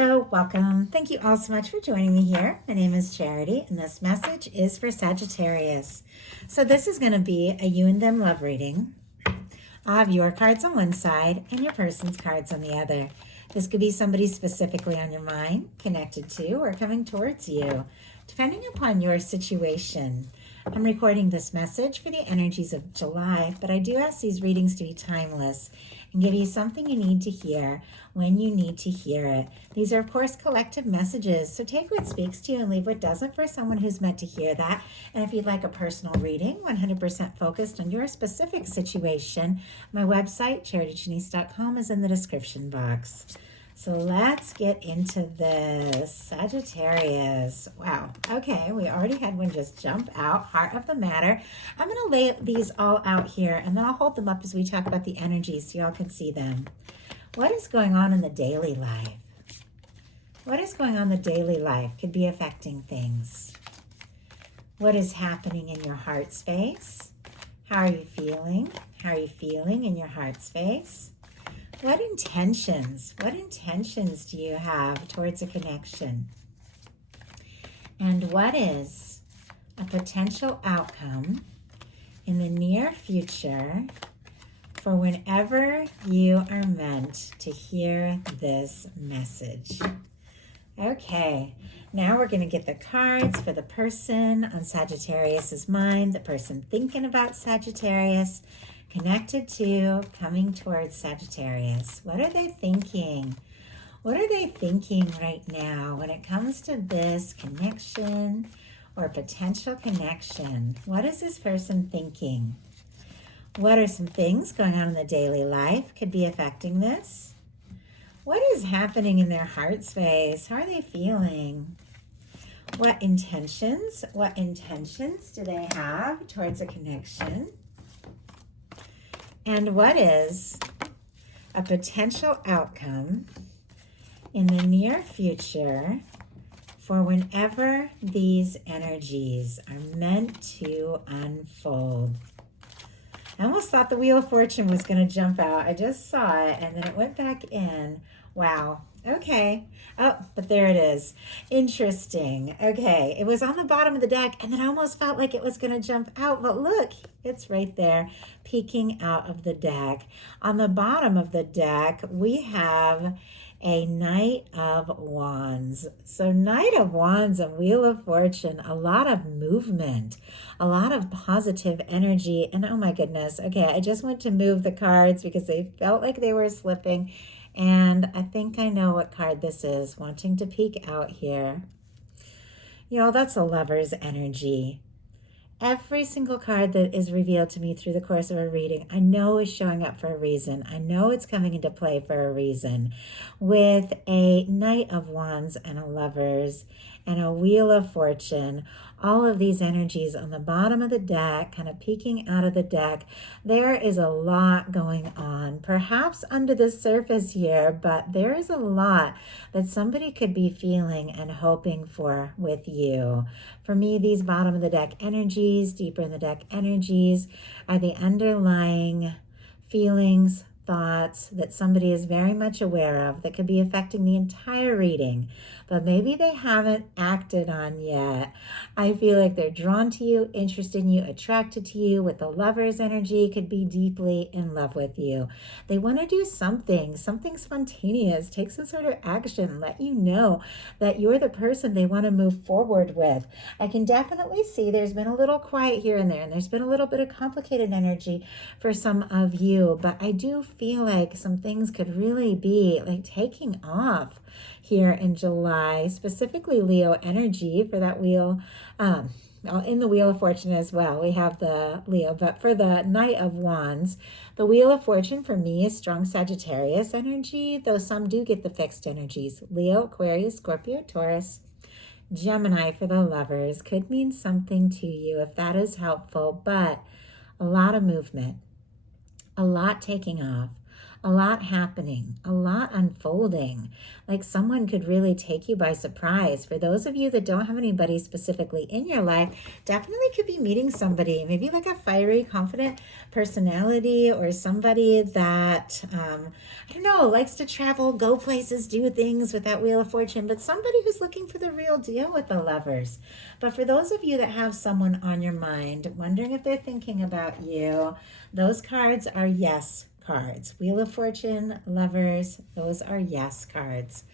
Hello, welcome. Thank you all so much for joining me here. My name is Charity, and this message is for Sagittarius. So this is going to be a you and them love reading. I'll have your cards on one side and your person's cards on the other. This could be somebody specifically on your mind, connected to, or coming towards you, depending upon your situation. I'm recording this message for the energies of July, but I do ask these readings to be timeless and give you something you need to hear when you need to hear it. These are, of course, collective messages, so take what speaks to you and leave what doesn't for someone who's meant to hear that. And if you'd like a personal reading, 100% focused on your specific situation, my website, charityjanice.com, is in the description box. So let's get into this. Sagittarius. Wow. Okay, we already had one just jump out. Heart of the matter. I'm going to lay these all out here, and then I'll hold them up as we talk about the energies so y'all can see them. What is going on in the daily life? What is going on in the daily life could be affecting things. What is happening in your heart space? How are you feeling? How are you feeling in your heart space? What intentions do you have towards a connection? And what is a potential outcome in the near future for whenever you are meant to hear this message? Okay, now we're going to get the cards for the person on Sagittarius's mind, the person thinking about Sagittarius, connected to, coming towards Sagittarius. What are they thinking? What are they thinking right now when it comes to this connection or potential connection? What is this person thinking? What are some things going on in the daily life could be affecting this? What is happening in their heart space? How are they feeling? What intentions do they have towards a connection? And what is a potential outcome in the near future for whenever these energies are meant to unfold? I almost thought the Wheel of Fortune was going to jump out. I just saw it, and then it went back in. Wow. Okay. Oh, but there it is. Interesting. Okay. It was on the bottom of the deck, and then I almost felt like it was going to jump out. But look, it's right there, peeking out of the deck. On the bottom of the deck, we have a Knight of Wands. So Knight of Wands and Wheel of Fortune, a lot of movement, a lot of positive energy. And oh my goodness. Okay, I just went to move the cards because they felt like they were slipping. And I think I know what card this is, wanting to peek out here. Y'all, that's a Lover's energy. Every single card that is revealed to me through the course of a reading, I know is showing up for a reason. I know it's coming into play for a reason. With a Knight of Wands and a Lovers and a Wheel of Fortune, all of these energies on the bottom of the deck, kind of peeking out of the deck, there is a lot going on, perhaps under the surface here, but there is a lot that somebody could be feeling and hoping for with you. For me, these bottom of the deck energies, deeper in the deck energies, are the underlying feelings, thoughts that somebody is very much aware of that could be affecting the entire reading, but maybe they haven't acted on yet. I feel like they're drawn to you, interested in you, attracted to you. With the Lover's energy, could be deeply in love with you. They want to do something spontaneous, take some sort of action, let you know that you're the person they want to move forward with. I can definitely see there's been a little quiet here and there, and there's been a little bit of complicated energy for some of you, but I do feel like some things could really be like taking off here in July, specifically Leo energy for that wheel. In the Wheel of Fortune as well, we have the Leo, but for the Knight of Wands, the Wheel of Fortune for me is strong Sagittarius energy, though some do get the fixed energies. Leo, Aquarius, Scorpio, Taurus, Gemini for the Lovers could mean something to you if that is helpful, but a lot of movement, a lot taking off, a lot happening, a lot unfolding. Like someone could really take you by surprise. For those of you that don't have anybody specifically in your life, definitely could be meeting somebody, maybe like a fiery, confident personality, or somebody that, I don't know, likes to travel, go places, do things with that Wheel of Fortune, but somebody who's looking for the real deal with the Lovers. But for those of you that have someone on your mind, wondering if they're thinking about you, those cards are yes cards. Wheel of Fortune, Lovers, those are yes cards.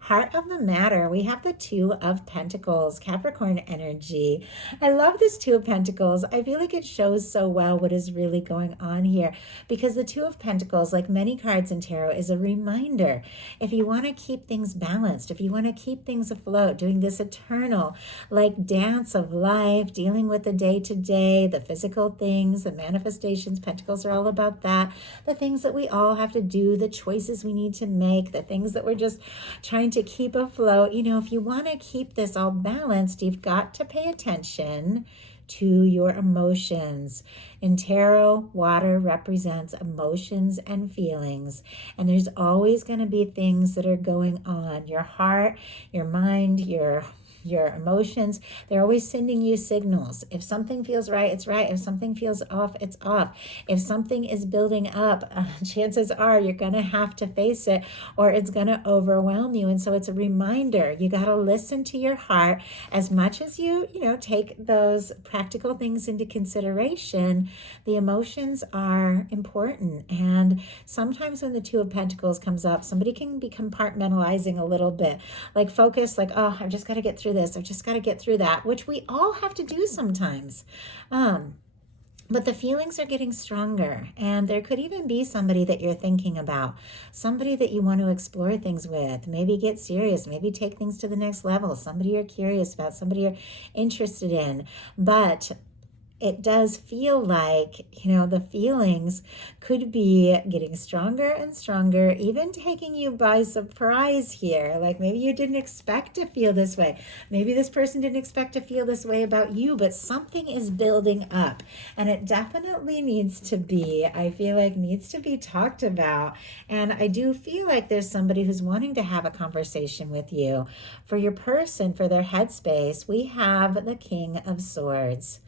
Heart of the matter, we have the Two of Pentacles, Capricorn energy. I love this Two of Pentacles. I feel like it shows so well what is really going on here, because the Two of Pentacles, like many cards in tarot, is a reminder. If you want to keep things balanced, if you want to keep things afloat, doing this eternal like dance of life, dealing with the day-to-day, the physical things, the manifestations, Pentacles are all about that, the things that we all have to do, the choices we need to make, the things that we're just trying to keep afloat. You know, if you want to keep this all balanced, you've got to pay attention to your emotions. In tarot, water represents emotions and feelings, and there's always going to be things that are going on. Your heart, your mind, your emotions, they're always sending you signals. If something feels right, it's right. If something feels off, it's off. If something is building up, chances are you're going to have to face it, or it's going to overwhelm you. And so it's a reminder. You got to listen to your heart as much as you take those practical things into consideration. The emotions are important. And sometimes when the Two of Pentacles comes up, somebody can be compartmentalizing a little bit, like focus, like, oh, I've just got to get through this. I've just got to get through that, which we all have to do sometimes. But the feelings are getting stronger, and there could even be somebody that you're thinking about, somebody that you want to explore things with, maybe get serious, maybe take things to the next level, somebody you're curious about, somebody you're interested in. But it does feel like, the feelings could be getting stronger and stronger, even taking you by surprise here. Like maybe you didn't expect to feel this way. Maybe this person didn't expect to feel this way about you, but something is building up, and it definitely needs to be talked about. And I do feel like there's somebody who's wanting to have a conversation with you. For your person, for their headspace, we have the King of Swords.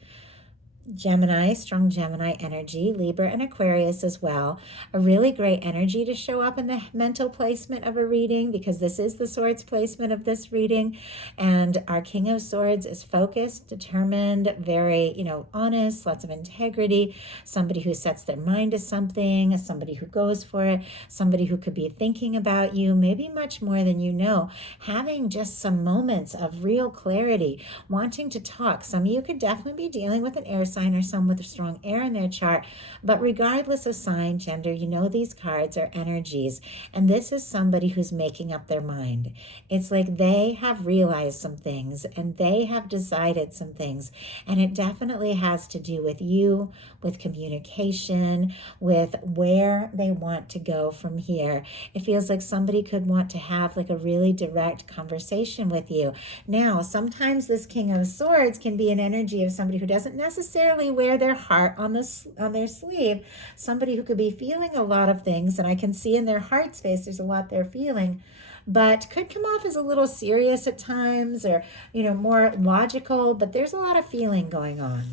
Gemini, strong Gemini energy, Libra and Aquarius as well. A really great energy to show up in the mental placement of a reading, because this is the Swords placement of this reading. And our King of Swords is focused, determined, very, honest, lots of integrity, somebody who sets their mind to something, somebody who goes for it, somebody who could be thinking about you, maybe much more than you know, having just some moments of real clarity, wanting to talk. Some of you could definitely be dealing with an air sign, or some with a strong air in their chart. But regardless of sign, gender, these cards are energies. And this is somebody who's making up their mind. It's like they have realized some things, and they have decided some things. And it definitely has to do with you, with communication, with where they want to go from here. It feels like somebody could want to have like a really direct conversation with you. Now, sometimes this King of Swords can be an energy of somebody who doesn't necessarily wear their heart on their sleeve, somebody who could be feeling a lot of things, and I can see in their heart space there's a lot they're feeling, but could come off as a little serious at times, or more logical, but there's a lot of feeling going on.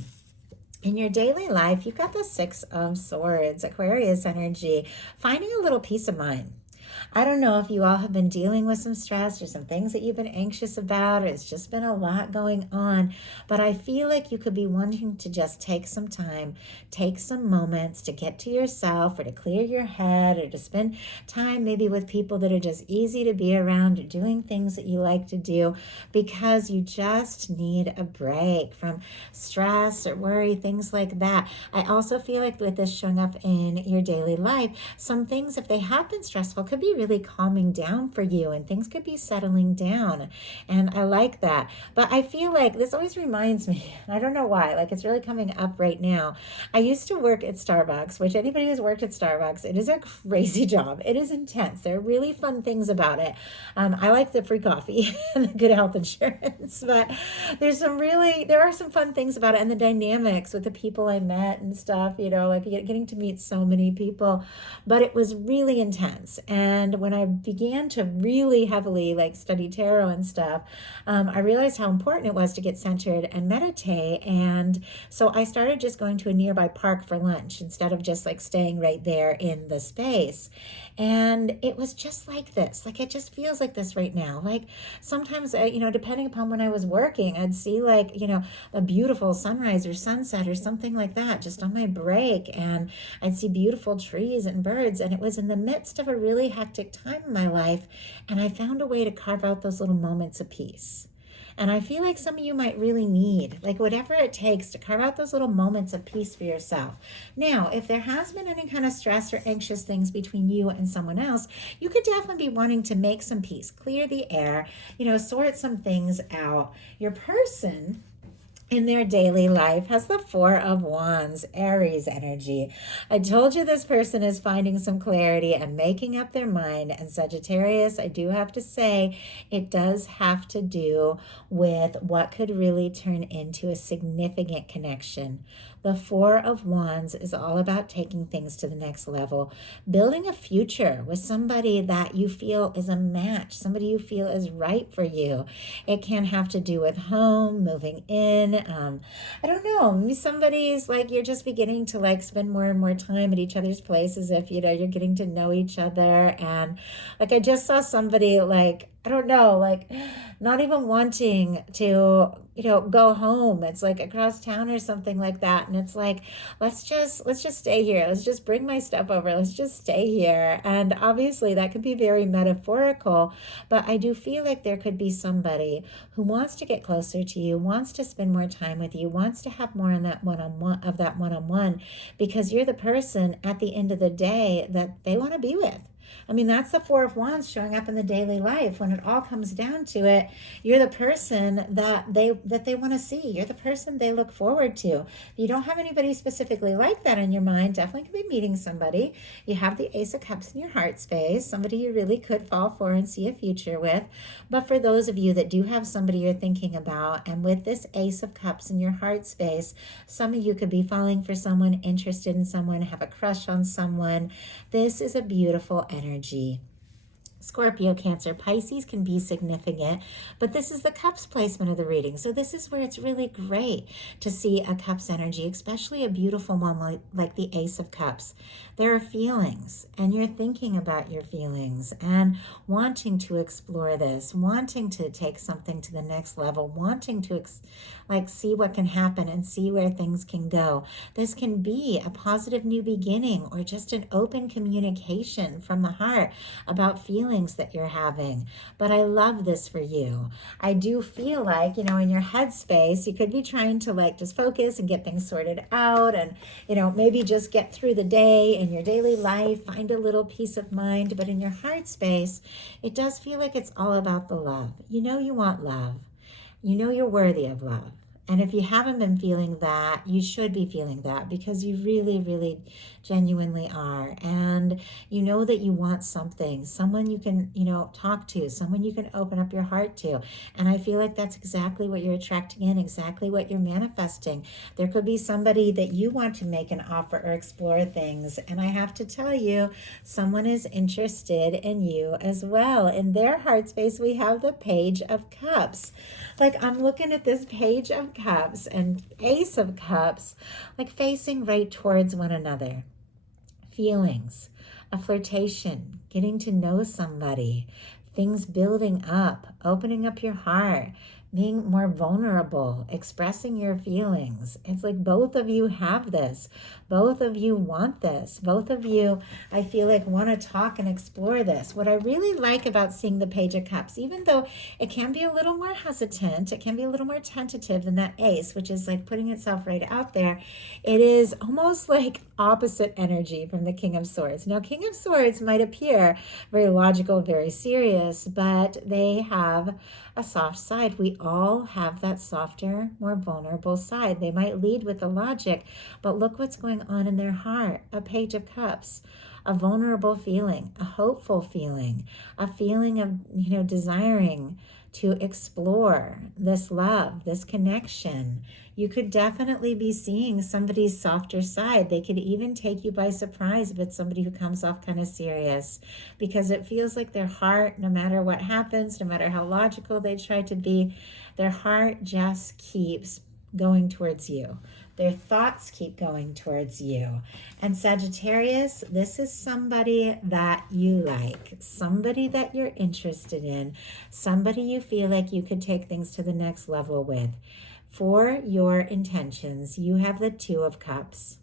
In your daily life, you've got the Six of Swords, Aquarius energy, finding a little peace of mind. I don't know if you all have been dealing with some stress or some things that you've been anxious about, or it's just been a lot going on, but I feel like you could be wanting to just take some time, take some moments to get to yourself, or to clear your head, or to spend time maybe with people that are just easy to be around, or doing things that you like to do, because you just need a break from stress or worry, things like that. I also feel like with this showing up in your daily life, some things, if they have been stressful, could be be really calming down for you, and things could be settling down. And I like that. But I feel like this always reminds me, I don't know why, like it's really coming up right now. I used to work at Starbucks, which anybody who's worked at Starbucks, it is a crazy job. It is intense. There are really fun things about it. I like the free coffee and the good health insurance, but there are some fun things about it, and the dynamics with the people I met and stuff, like getting to meet so many people, but it was really intense. And when I began to really heavily like study tarot and stuff, I realized how important it was to get centered and meditate. And so I started just going to a nearby park for lunch instead of just like staying right there in the space. And it was just like this, like it just feels like this right now. Like sometimes, depending upon when I was working, I'd see like, a beautiful sunrise or sunset or something like that just on my break. And I'd see beautiful trees and birds. And it was in the midst of a really hectic time in my life. And I found a way to carve out those little moments of peace. And I feel like some of you might really need, like whatever it takes to carve out those little moments of peace for yourself. Now, if there has been any kind of stress or anxious things between you and someone else, you could definitely be wanting to make some peace, clear the air, sort some things out. Your person in their daily life has the Four of Wands, Aries energy. I told you this person is finding some clarity and making up their mind. And Sagittarius, I do have to say, it does have to do with what could really turn into a significant connection. The Four of Wands is all about taking things to the next level, building a future with somebody that you feel is a match, somebody you feel is right for you. It can have to do with home, moving in. I don't know, maybe somebody's like, you're just beginning to like spend more and more time at each other's places if, you're getting to know each other. And like, I just saw somebody like, I don't know, like not even wanting to, go home. It's like across town or something like that. And it's like, let's just stay here. Let's just bring my stuff over. Let's just stay here. And obviously that could be very metaphorical, but I do feel like there could be somebody who wants to get closer to you, wants to spend more time with you, wants to have more on that one-on-one, because you're the person at the end of the day that they want to be with. I mean, that's the Four of Wands showing up in the daily life. When it all comes down to it, you're the person that they want to see. You're the person they look forward to. If you don't have anybody specifically like that in your mind, definitely could be meeting somebody. You have the Ace of Cups in your heart space, somebody you really could fall for and see a future with. But for those of you that do have somebody you're thinking about, and with this Ace of Cups in your heart space, some of you could be falling for someone, interested in someone, have a crush on someone. This is a beautiful energy. Scorpio, Cancer, Pisces can be significant, but this is the Cups placement of the reading. So this is where it's really great to see a Cups energy, especially a beautiful one like the Ace of Cups. There are feelings, and you're thinking about your feelings and wanting to explore this, wanting to take something to the next level, wanting to see what can happen and see where things can go. This can be a positive new beginning or just an open communication from the heart about feelings that you're having. But I love this for you. I do feel like, in your headspace, you could be trying to just focus and get things sorted out and, maybe just get through the day in your daily life, find a little peace of mind. But in your heart space, it does feel like it's all about the love. You want love. You're worthy of love. And if you haven't been feeling that, you should be feeling that, because you really, really genuinely are. And you know that you want something, someone you can, talk to, someone you can open up your heart to. And I feel like that's exactly what you're attracting in, exactly what you're manifesting. There could be somebody that you want to make an offer or explore things. And I have to tell you, someone is interested in you as well. In their heart space, we have the Page of Cups. Like, I'm looking at this Page of Cups and Ace of Cups, like facing right towards one another. Feelings, a flirtation, getting to know somebody, things building up, opening up your heart, being more vulnerable, expressing your feelings. It's like both of you have this. Both of you want this. Both of you, I feel like, want to talk and explore this. What I really like about seeing the Page of Cups, even though it can be a little more hesitant, it can be a little more tentative than that Ace, which is like putting itself right out there. It is almost like opposite energy from the King of Swords. Now, King of Swords might appear very logical, very serious, but they have a soft side. We all have that softer, more vulnerable side. They might lead with the logic, but look what's going on in their heart. A Page of Cups, a vulnerable feeling, a hopeful feeling, a feeling of, desiring to explore this love, this connection. You could definitely be seeing somebody's softer side. They could even take you by surprise if it's somebody who comes off kind of serious, because it feels like their heart, no matter what happens, no matter how logical they try to be, their heart just keeps going towards you. Their thoughts keep going towards you. And Sagittarius, this is somebody that you like, somebody that you're interested in, somebody you feel like you could take things to the next level with. For your intentions, you have the Two of Cups.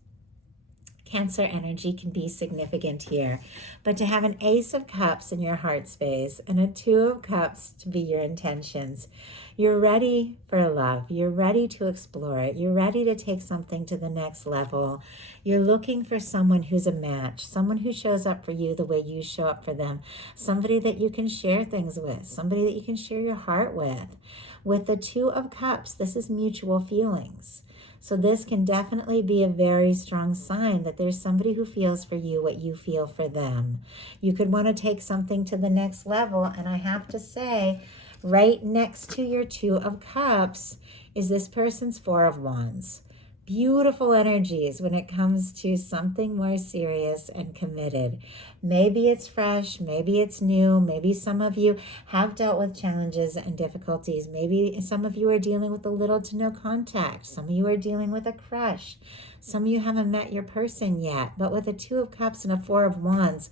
Cancer energy can be significant here, but to have an Ace of Cups in your heart space and a Two of Cups to be your intentions, you're ready for love. You're ready to explore it. You're ready to take something to the next level. You're looking for someone who's a match, someone who shows up for you the way you show up for them, somebody that you can share things with, somebody that you can share your heart with. With the Two of Cups, this is mutual feelings. So this can definitely be a very strong sign that there's somebody who feels for you what you feel for them. You could want to take something to the next level, and I have to say, right next to your Two of Cups is this person's Four of Wands. Beautiful energies when it comes to something more serious and committed. Maybe it's fresh, maybe it's new, maybe some of you have dealt with challenges and difficulties. Maybe some of you are dealing with a little to no contact. Some of you are dealing with a crush. Some of you haven't met your person yet, but with a Two of Cups and a Four of Wands,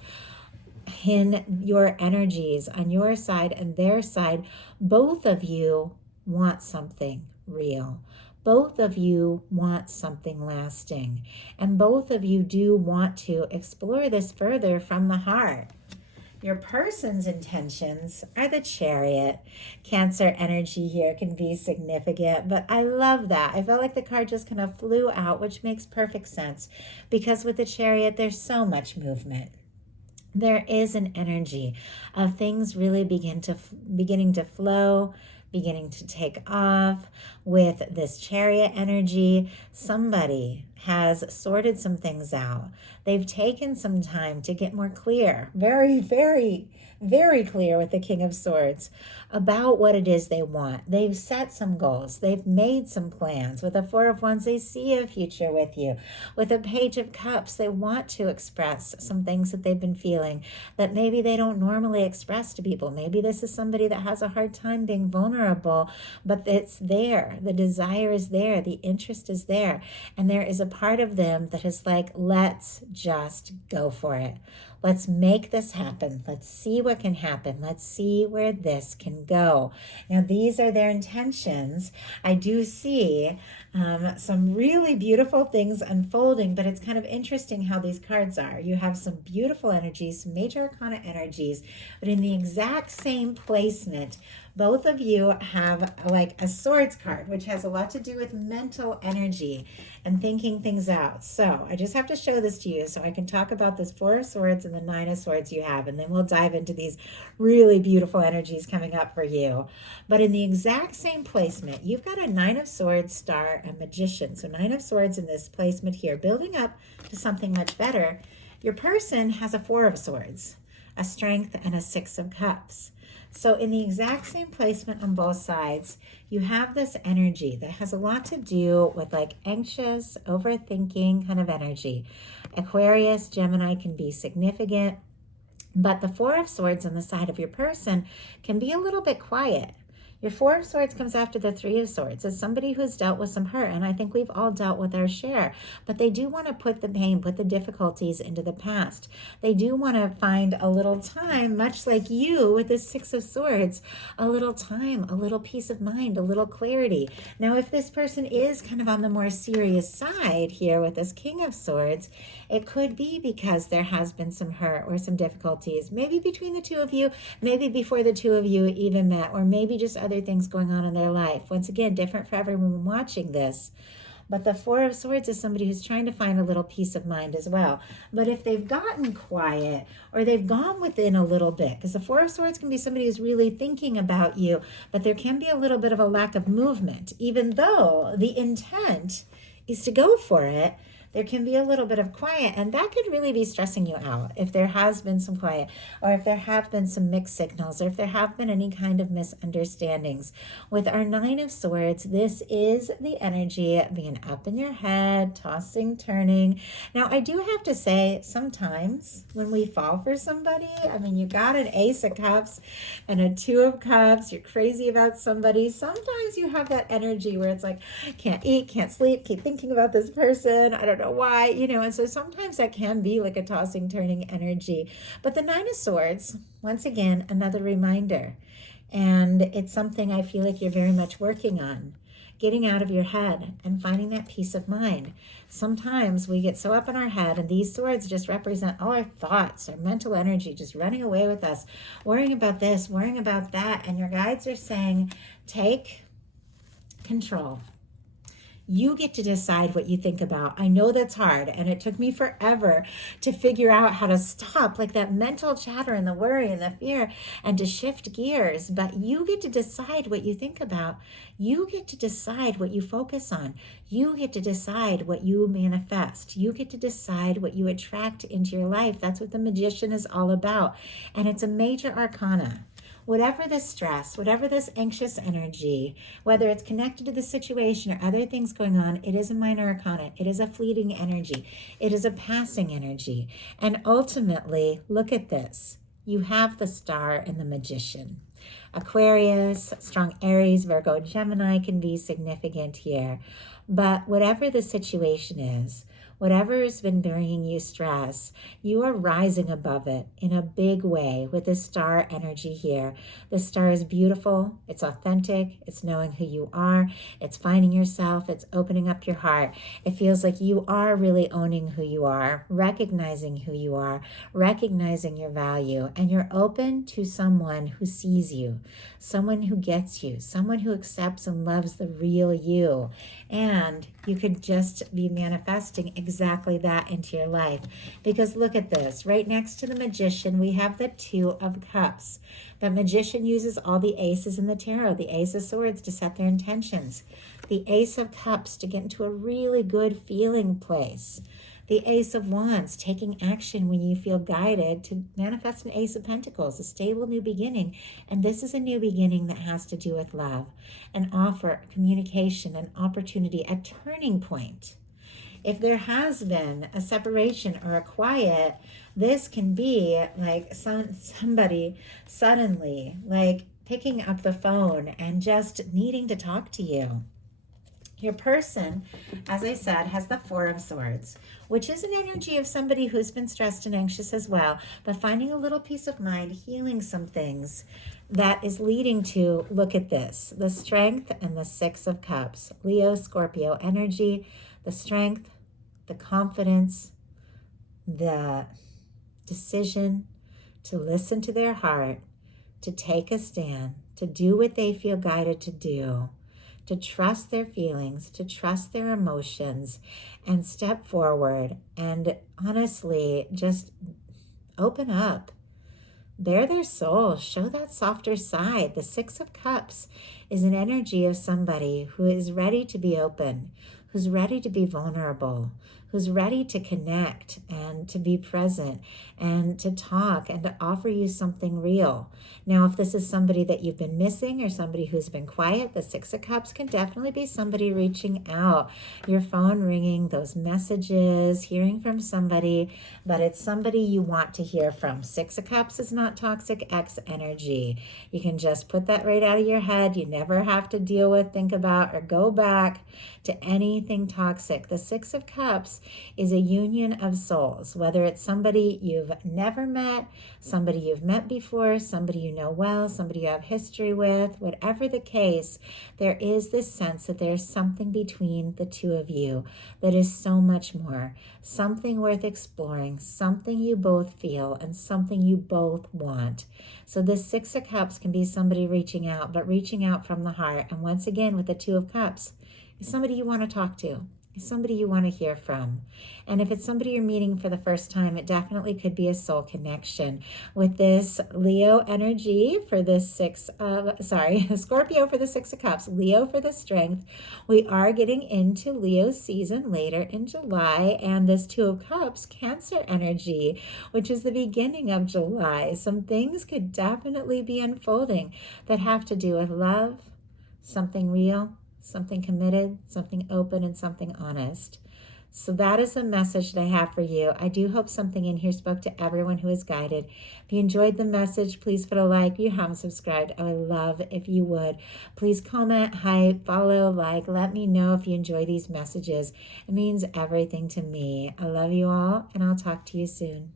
in your energies on your side and their side, both of you want something real. Both of you want something lasting, and both of you do want to explore this further from the heart. Your person's intentions are the Chariot. Cancer energy here can be significant, but I love that. I felt like the card just kind of flew out, which makes perfect sense, because with the Chariot, there's so much movement. There is an energy of things really beginning to flow, beginning to take off with this Chariot energy. Somebody has sorted some things out. They've taken some time to get more clear, very, very, very clear with the King of Swords about what it is they want. They've set some goals. They've made some plans. With a Four of Wands, they see a future with you. With a Page of Cups, they want to express some things that they've been feeling that maybe they don't normally express to people. Maybe this is somebody that has a hard time being vulnerable, but it's there. The desire is there. The interest is there. And there is a part of them that is like, let's just go for it. Let's make this happen. Let's see what can happen. Let's see where this can go. Now, these are their intentions. I do see some really beautiful things unfolding, but it's kind of interesting how these cards are. You have some beautiful energies, some major arcana energies, but in the exact same placement, both of you have like a Swords card, which has a lot to do with mental energy and thinking things out. So I just have to show this to you so I can talk about this Four of Swords and the Nine of Swords you have, and then we'll dive into these really beautiful energies coming up for you. But in the exact same placement, you've got a Nine of Swords, Star, and Magician. So Nine of Swords in this placement here, building up to something much better. Your person has a Four of Swords, a Strength, and a Six of Cups. So in the exact same placement on both sides, you have this energy that has a lot to do with like anxious, overthinking kind of energy. Aquarius, Gemini can be significant, but the Four of Swords on the side of your person can be a little bit quiet. Your Four of Swords comes after the Three of Swords. It's somebody who's dealt with some hurt, and I think we've all dealt with our share. But they do want to put the pain, put the difficulties into the past. They do want to find a little time, much like you with the Six of Swords, a little time, a little peace of mind, a little clarity. Now, if this person is kind of on the more serious side here with this King of Swords, it could be because there has been some hurt or some difficulties, maybe between the two of you, maybe before the two of you even met, or maybe just other things going on in their life. Once again, different for everyone watching this. But the Four of Swords is somebody who's trying to find a little peace of mind as well. But if they've gotten quiet or they've gone within a little bit, because the Four of Swords can be somebody who's really thinking about you, but there can be a little bit of a lack of movement, even though the intent is to go for it. There can be a little bit of quiet, and that could really be stressing you out if there has been some quiet, or if there have been some mixed signals, or if there have been any kind of misunderstandings. With our Nine of Swords, this is the energy being up in your head, tossing, turning. Now, I do have to say, sometimes when we fall for somebody, I mean, you got an Ace of Cups and a Two of Cups, you're crazy about somebody. Sometimes you have that energy where it's like, can't eat, can't sleep, keep thinking about this person, I don't know why, and so sometimes that can be like a tossing, turning energy. But the Nine of Swords, once again, another reminder. And it's something I feel like you're very much working on, getting out of your head and finding that peace of mind. Sometimes we get so up in our head, and these swords just represent all our thoughts, our mental energy just running away with us, worrying about this, worrying about that. And your guides are saying, take control. You get to decide what you think about. I know that's hard, and it took me forever to figure out how to stop like that mental chatter and the worry and the fear and to shift gears. But you get to decide what you think about. You get to decide what you focus on. You get to decide what you manifest. You get to decide what you attract into your life. That's what the Magician is all about. And it's a major arcana. Whatever the stress, whatever this anxious energy, whether it's connected to the situation or other things going on, it is a minor arcana. It is a fleeting energy. It is a passing energy. And ultimately, look at this. You have the Star and the Magician. Aquarius, strong Aries, Virgo, Gemini can be significant here. But whatever the situation is, whatever has been bringing you stress, you are rising above it in a big way with the Star energy here. The Star is beautiful. It's authentic. It's knowing who you are. It's finding yourself. It's opening up your heart. It feels like you are really owning who you are, recognizing who you are, recognizing your value, and you're open to someone who sees you, someone who gets you, someone who accepts and loves the real you. And you could just be manifesting exactly that into your life. Because look at this. Right next to the Magician, we have the Two of Cups. The Magician uses all the aces in the tarot, the Ace of Swords to set their intentions, the Ace of Cups to get into a really good feeling place, the Ace of Wands, taking action when you feel guided to manifest an Ace of Pentacles, a stable new beginning. And this is a new beginning that has to do with love, an offer, communication, an opportunity, a turning point. If there has been a separation or a quiet, this can be like somebody suddenly like picking up the phone and just needing to talk to you. Your person, as I said, has the Four of Swords, which is an energy of somebody who's been stressed and anxious as well, but finding a little peace of mind, healing some things that is leading to, look at this, the Strength and the Six of Cups. Leo, Scorpio energy, the strength, the confidence, the decision to listen to their heart, to take a stand, to do what they feel guided to do, to trust their feelings, to trust their emotions, and step forward and honestly just open up. Bare their soul, show that softer side. The Six of Cups is an energy of somebody who is ready to be open, who's ready to be vulnerable, who's ready to connect and to be present and to talk and to offer you something real. Now, if this is somebody that you've been missing or somebody who's been quiet, the Six of Cups can definitely be somebody reaching out, your phone ringing, those messages, hearing from somebody, but it's somebody you want to hear from. Six of Cups is not toxic X energy. You can just put that right out of your head. You never have to deal with, think about, or go back to anything toxic. The Six of Cups is a union of souls, whether it's somebody you've never met, somebody you've met before, somebody you know well, somebody you have history with, whatever the case, there is this sense that there's something between the two of you that is so much more, something worth exploring, something you both feel, and something you both want. So this Six of Cups can be somebody reaching out, but reaching out from the heart. And once again, with the Two of Cups, is somebody you want to talk to. is somebody you want to hear from. And if it's somebody you're meeting for the first time, it definitely could be a soul connection. With this Leo energy for this Scorpio for the Six of Cups, Leo for the Strength, we are getting into Leo season later in July, and this Two of Cups, Cancer energy, which is the beginning of July. Some things could definitely be unfolding that have to do with love, something real, something committed, something open, and something honest. So that is the message that I have for you. I do hope something in here spoke to everyone who is guided. If you enjoyed the message, please put a like. If you haven't subscribed, I would love if you would. Please comment, hype, follow, like. Let me know if you enjoy these messages. It means everything to me. I love you all, and I'll talk to you soon.